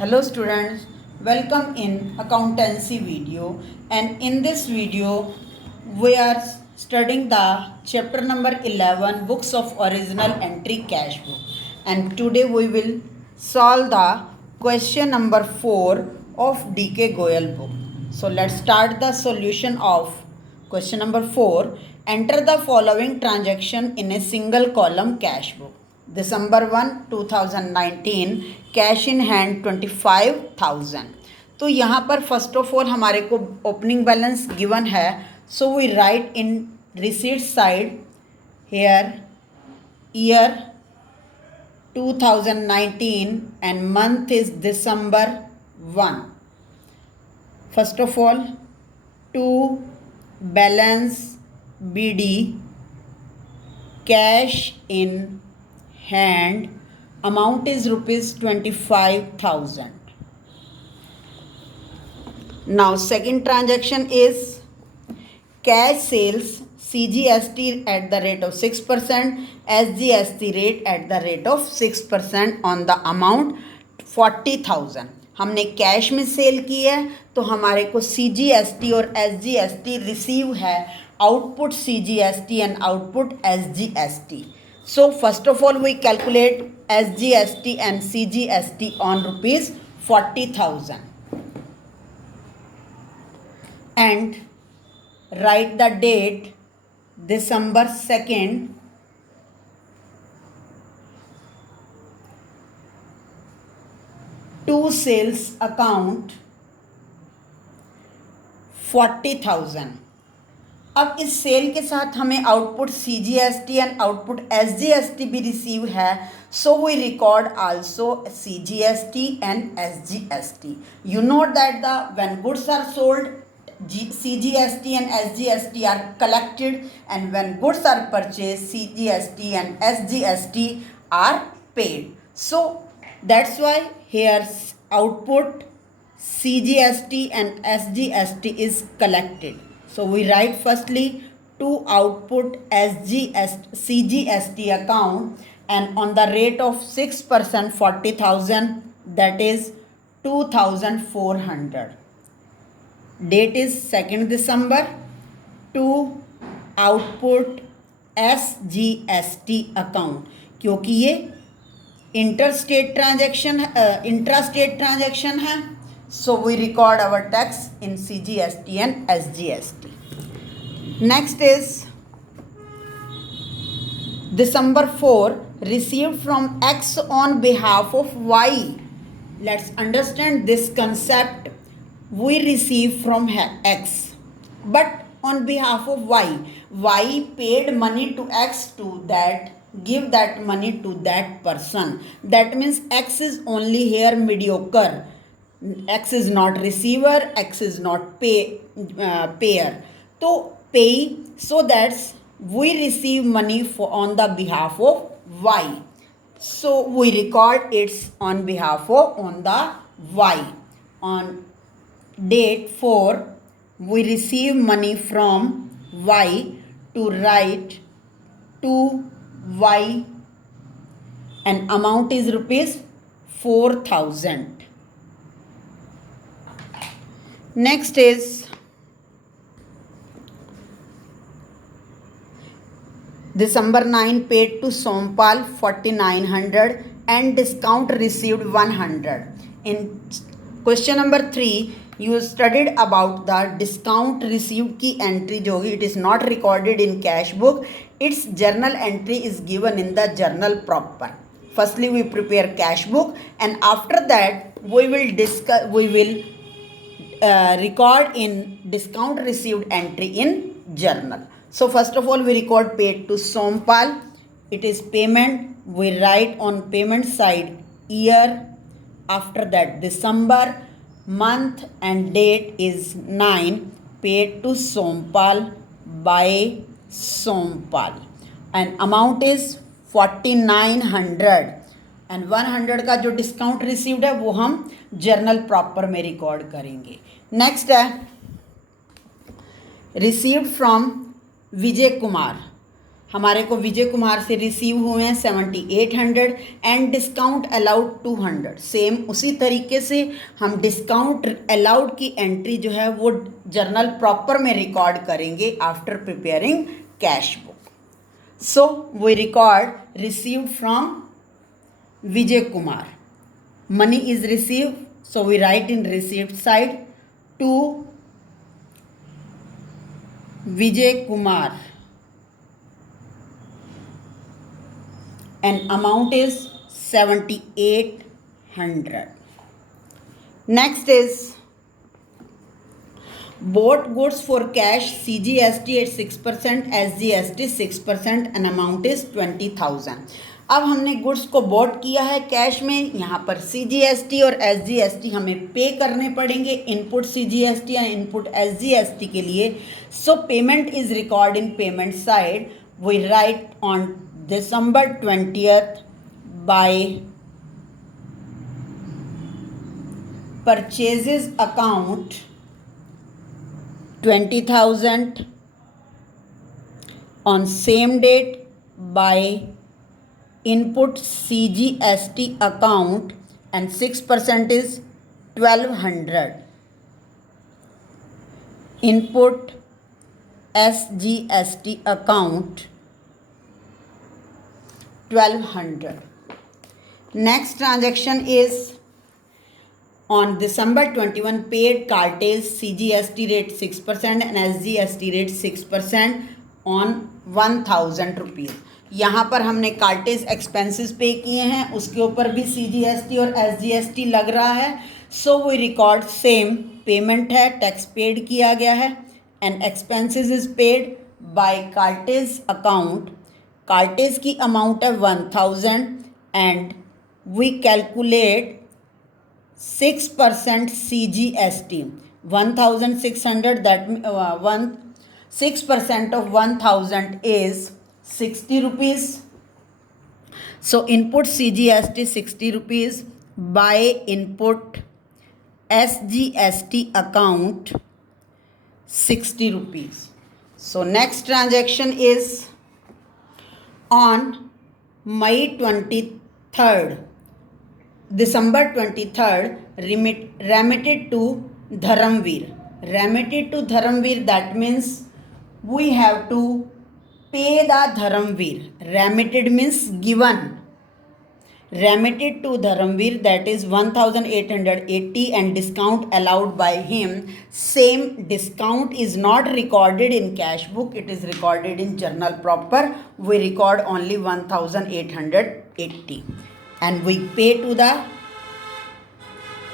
Hello students, welcome in accountancy video, and in this video we are studying the chapter number 11 books of original entry cash book, and today we will solve the question number 4 of DK Goyal book. So let's start the solution of question number 4. Enter the following transaction in a single column cash book. December 1 2019 cash in hand 25,000. तो यहाँ पर first of all हमारे को opening balance given है, so we write in receipt side here year 2019 and month is December 1. First of all, to balance BD cash in hand, amount is rupees 25,000. Now second transaction is cash sales CGST at the rate of 6%, SGST rate at the rate of 6% on the amount 40,000. हमने cash में cell की है तो हमारे को CGST और SGST receive है, output CGST and output SGST. So first of all we calculate SGST and CGST on rupees 40,000 and write the date December 2nd, to sales account 40,000. अब इस सेल के साथ हमें output CGST and output SGST भी receive है, so we record also CGST and SGST. You note that the when goods are sold CGST and SGST are collected, and when goods are purchased CGST and SGST are paid. So that's why here output CGST and SGST is collected. So we write firstly to output CGST account, and on the rate of 6% 40,000, that is 2,400. Date is 2nd December. To output SGST account, क्योंकि ये interstate transaction है, so we record our tax in CGST and SGST. Next is December 4 received from X on behalf of Y. Let's understand this concept. We receive from X but on behalf of Y. Y paid money to X to that, give that money to that person. That means X is only here mediocre. X is not receiver, X is not payer. तो pay, so that's we receive money for on the behalf of Y. So we record it's on behalf of on the Y. On date 4 we receive money from Y to write to Y, and amount is rupees 4,000. Next is December 9 paid to Sompal 4,900 and discount received 100. In question number 3 you studied about the discount received की entry जो होगी, it is not recorded in cash book, its journal entry is given in the journal proper. Firstly we prepare cash book, and after that we will record in discount received entry in journal. So first of all we record paid to Sompal, it is payment, we write on payment side year, after that December, month and date is 9, paid to Sompal by Sompal, and amount is 4,900, and 100 का जो discount received है वो हम journal proper में record करेंगे. Next है received from Vijay Kumar, हमारे को विजय कुमार से रिसीव हुए हैं 7800 एंड डिस्काउंट अलाउड 200। सेम उसी तरीके से हम डिस्काउंट अलाउड की एंट्री जो है वो जर्नल प्रॉपर में रिकॉर्ड करेंगे after preparing cash book. So we record received from Vijay Kumar, money is received, so we write in receipt side to Vijay Kumar and amount is 7800. Next is bought goods for cash, CGST at 6%, SGST 6% and amount is 20,000. अब हमने goods को bot किया है cash में, यहाँ पर CGST और SGST हमें पे करने पड़ेंगे, इनपुट CGST या इनपुट SGST के लिए। सो payment is record in payment side, we write on December 20th by purchases account 20,000, on same date by input CGST account and 6% is 1200, input SGST account 1200. Next transaction is on December 21 paid Cartage CGST rate 6% and SGST rate 6% on 1000 rupees. यहाँ पर हमने cartridge expenses पे किए हैं, उसके ऊपर भी CGST और SGST लग रहा है। So we record same payment है, टैक्स पेड किया गया है and expenses is paid by cartage account. Cartage की अमाउंट है 1000 and we calculate 6% CGST 1600, that 6% of 1000 is 60 rupees. So input CGST 60 rupees by input SGST account 60 rupees. So next transaction is on May 23rd, December 23rd, remitted to Dharamveer. Remitted to Dharamveer, that means we have to pay the Dharamveer. Remitted means given. Remitted to Dharamveer, that is 1880 and discount allowed by him. Same discount is not recorded in cash book, it is recorded in journal proper. We record only 1880 and we pay to the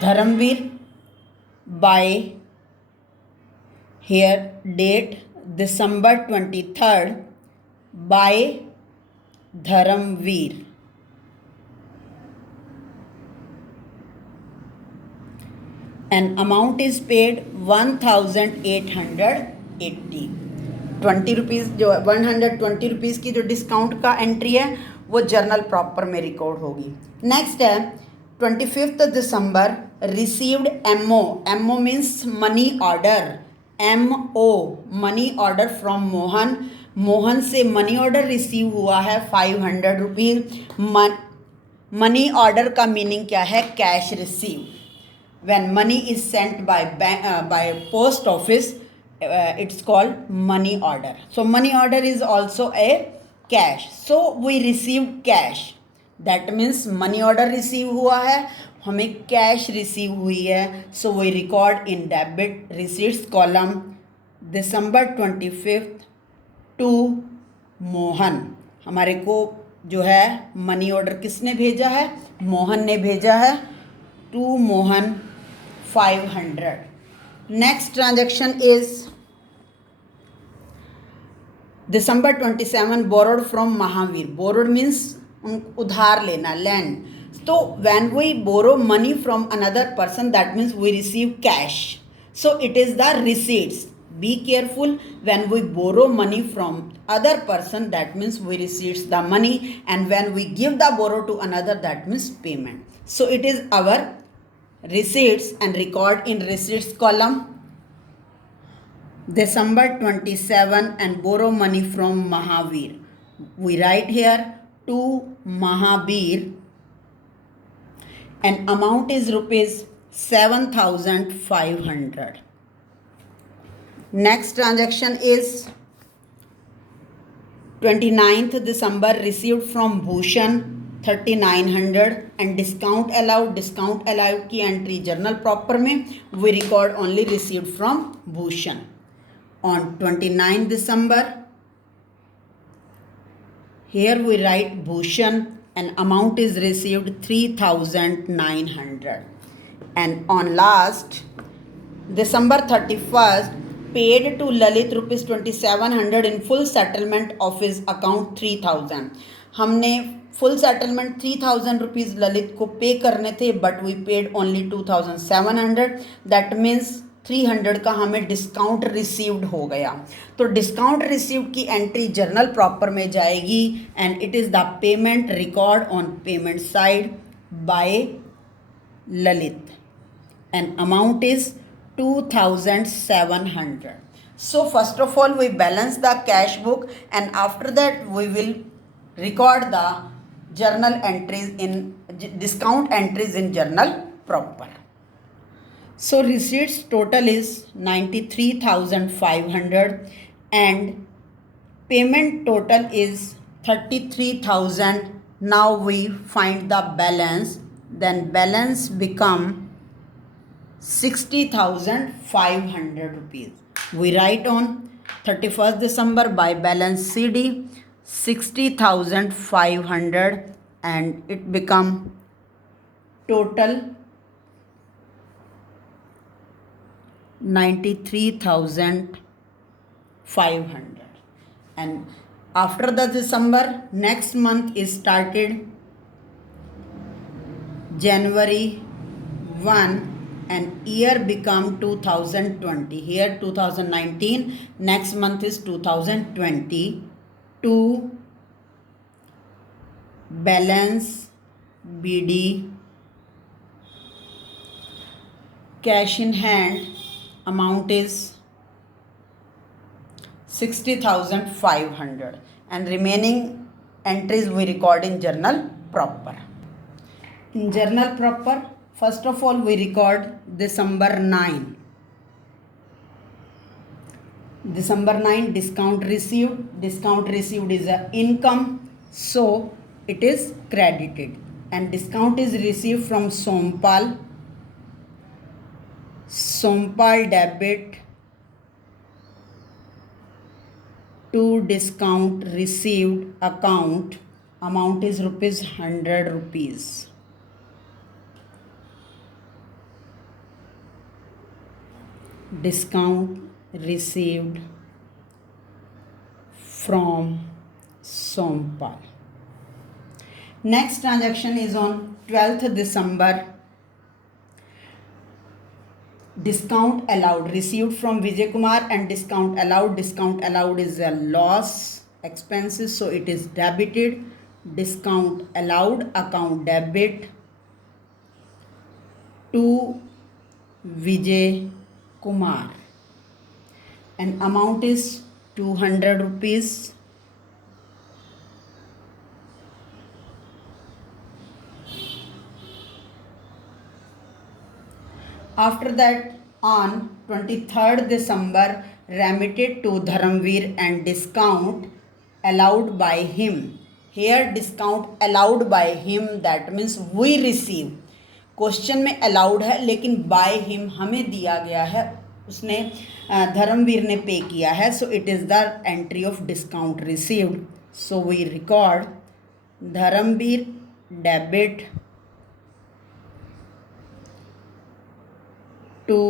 Dharamveer by here date December 23rd by Dharamveer. And amount is paid 1880. 20 rupees जो 120 rupees की जो discount का entry है वो journal proper में record होगी। Next है 25 December received MO। MO means money order. MO money order from Mohan. Mohan से मनी ऑर्डर रिसीव हुआ है 500 रुपीज़। मनी ऑर्डर का मीनिंग क्या है? Cash receive. When money is sent by post office, it's called money order. So money order is also a cash. So we received cash. That means money order receive हुआ है, हमें cash receive हुई है. So we record in debit receipts column December 25th to Mohan. हमारे को जो है money order किसने भेजा है? मोहन ने भेजा है। To Mohan 500. Next transaction is December 27 borrowed from Mahavir. Borrowed means उधार लेना, lend. So when we borrow money from another person, that means we receive cash. So it is the receipts. Be careful, when we borrow money from other person, that means we receives the money, and when we give the borrow to another, that means payment. So it is our receipts and record in receipts column December 27 and borrow money from Mahavir. We write here to Mahabir, and amount is rupees 7,500. Next transaction is 29th December, received from Bhushan 3900 and discount allowed की entry journal proper में we record only received from Bhushan. On 29th December, here we write Bhushan and amount is received 3,900. And on last December 31st, paid to Lalit rupees 2,700 in full settlement of his account 3,000. हमने full settlement 3,000 rupees Lalit को pay करने थे, but we paid only 2,700. That means 300 का हमें discount received हो गया. तो discount received की एंट्री जर्नल प्रॉपर में जाएगी and it is the payment record on payment side by Lalit and amount is 2,700. So first of all we balance the cash book and after that we will record the journal entries in discount entries in journal proper. So receipts total is 93,500 and payment total is 33,000. Now we find the balance, then balance become 60,500 rupees. We write on 31st December by balance CD 60,500 and it become total 93,500. And after the December, next month is started January 1 and year become 2020. Here 2019, next month is 2020. To balance BD, cash in hand amount is 60,500 and remaining entries we record in journal proper. In journal proper, first of all we record December 9. December 9 discount received. Discount received is a income, so it is credited. And discount is received from Sompal. Sompal debit to discount received account. Amount is rupees 100 rupees. Discount received from Sompal. Next transaction is on 12th December. Discount allowed received from Vijay Kumar and discount allowed. Discount allowed is a loss expenses, so it is debited. Discount allowed account debit to Vijay Kumar and amount is 200 rupees. After that, on 23rd December, remitted to Dharamveer and discount allowed by him. Here discount allowed by him, that means we receive. Question में allowed है लेकिन by him हमें दिया गया है, उसने धर्मवीर ने pay किया है, so it is the entry of discount received. So we record Dharamvir debit to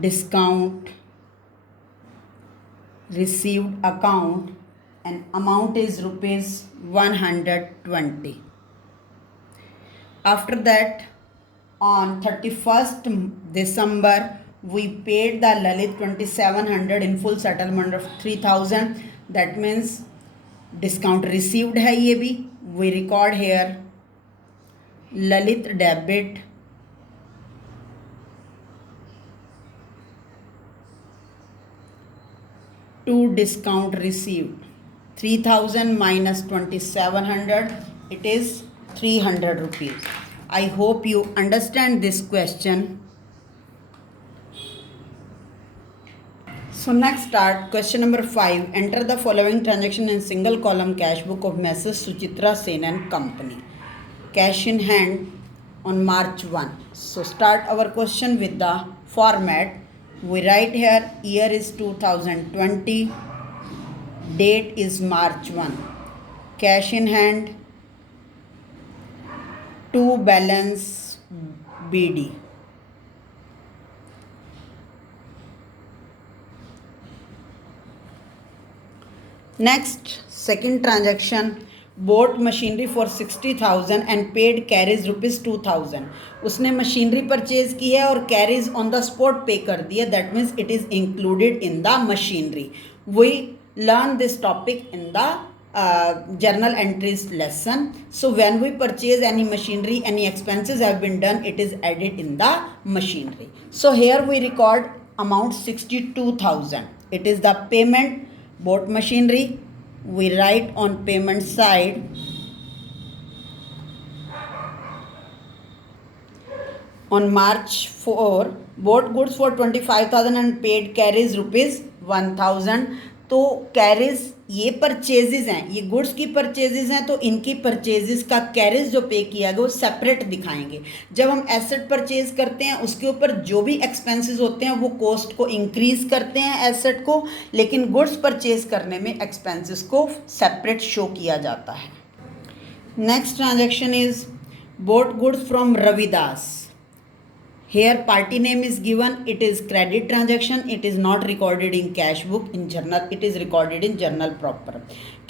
discount received account and amount is rupees 120. After that, on 31st December, we paid the Lalit 2,700 in full settlement of 3,000. That means discount received है ये भी. We record here Lalit debit to to discount received. 3000 minus 2700, it is 300 rupees. I hope you understand this question. So next start question number 5. Enter the following transaction in single column cash book of Messrs Suchitra Sen and Company. Cash in hand on March 1. So start our question with the format. We write here year is 2020, date is March 1. Cash in hand to balance BD. Next, second transaction, bought machinery for 60,000 and paid carries rupees 2,000. उसने machinery purchase की है और carries on the spot pay कर दिया. That means it is included in the machinery. We learn this topic in the journal entries lesson. So when we purchase any machinery, any expenses have been done, it is added in the machinery. So here we record amount 62,000. It is the payment. Bought machinery, we write on payment side on March 4, bought goods for 25,000 and paid carries rupees 1,000. तो carries ये purchases हैं, ये goods की purchases हैं, तो इनकी purchases का carries जो पे किया गया वो सेपरेट दिखाएंगे. जब हम एसेट परचेज करते हैं उसके ऊपर जो भी एक्सपेंसेस होते हैं वो कॉस्ट को इंक्रीज करते हैं एसेट को, लेकिन गुड्स परचेज करने में एक्सपेंसेस को सेपरेट शो किया जाता है. Next transaction is bought goods from Ravidas. Here party name is given. It is credit transaction. It is not recorded in cash book. In journal it is recorded in journal proper.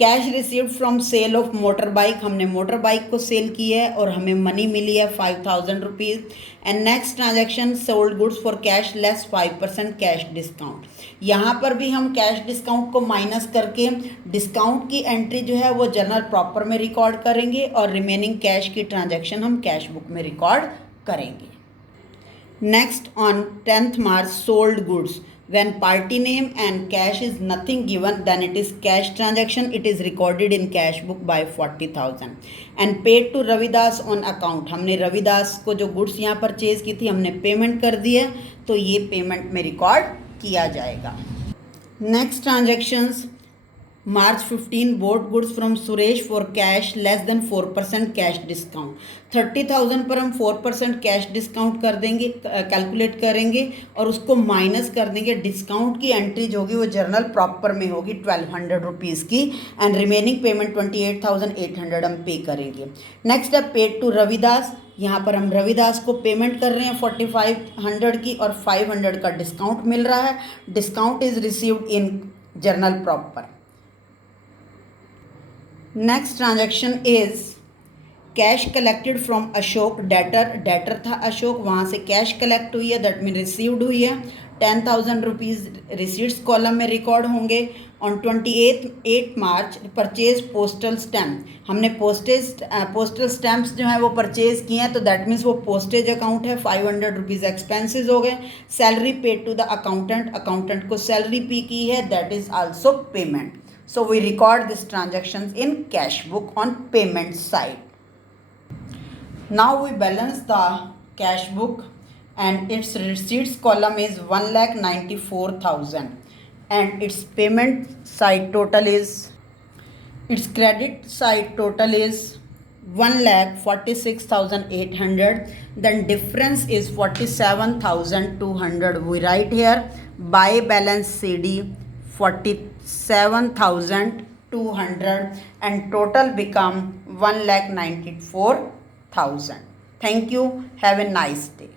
Cash received from sale of motor bike. हमने motor bike को cell की है और हमें money मिली है 5,000 rupees. And next transaction sold goods for cash less 5% cash discount. यहाँ पर भी हम कैश डिस्काउंट को माइनस करके डिस्काउंट की एंट्री जो है वो जर्नल प्रॉपर में रिकॉर्ड करेंगे और रिमेनिंग कैश की ट्रांजेक्शन हम कैश बुक में रिकॉर्ड करेंगे. Next, on 10th March, sold goods. When party name and cash is nothing given, then it is cash transaction. It is recorded in cash book by 40,000. And paid to Ravidas on account. हमने रविदास को जो goods यहाँ purchase की थी हमने payment कर दी है, तो ये पेमेंट में रिकॉर्ड किया जाएगा. Next transactions March 15, bought goods from Suresh for cash less than 4% cash discount. 30,000 पर हम 4% कैश डिस्काउंट कर देंगे, कैलकुलेट करेंगे और उसको माइनस कर देंगे. डिस्काउंट की एंट्री जो होगी वो जर्नल प्रॉपर में होगी 1,200 रुपीज़ की. एंड रिमेनिंग पेमेंट 28,800 हम पे करेंगे. नेक्स्ट है पेड टू रविदास. यहाँ पर हम रविदास को पेमेंट कर रहे हैं 4,500 की और 500 का डिस्काउंट मिल रहा है. Discount is received in journal proper. Next transaction is cash collected from Ashok. Debtor था अशोक, वहाँ से कैश कलेक्ट हुई है, दैट मीन रिसीव्ड हुई है. 10,000 रुपीज़ रिसीट्स कॉलम में रिकॉर्ड होंगे. On 28 March purchase postal stamp. हमने पोस्टल स्टैम्प्स जो हैं वो परचेज किए हैं, तो दैट मीन्स वो पोस्टेज अकाउंट है. 500 रुपीज़ एक्सपेंसेस हो गए. Salary paid to the accountant को सैलरी पे की है, that is also payment. So we record these transactions in cash book on payment side. Now we balance the cash book and its receipts column is 1,94,000 and its payment side total is, its credit side total is 1,46,800. Then difference is 47,200. We write here by balance CD 47,200 and total become 1,94,000. Thank you. Have a nice day.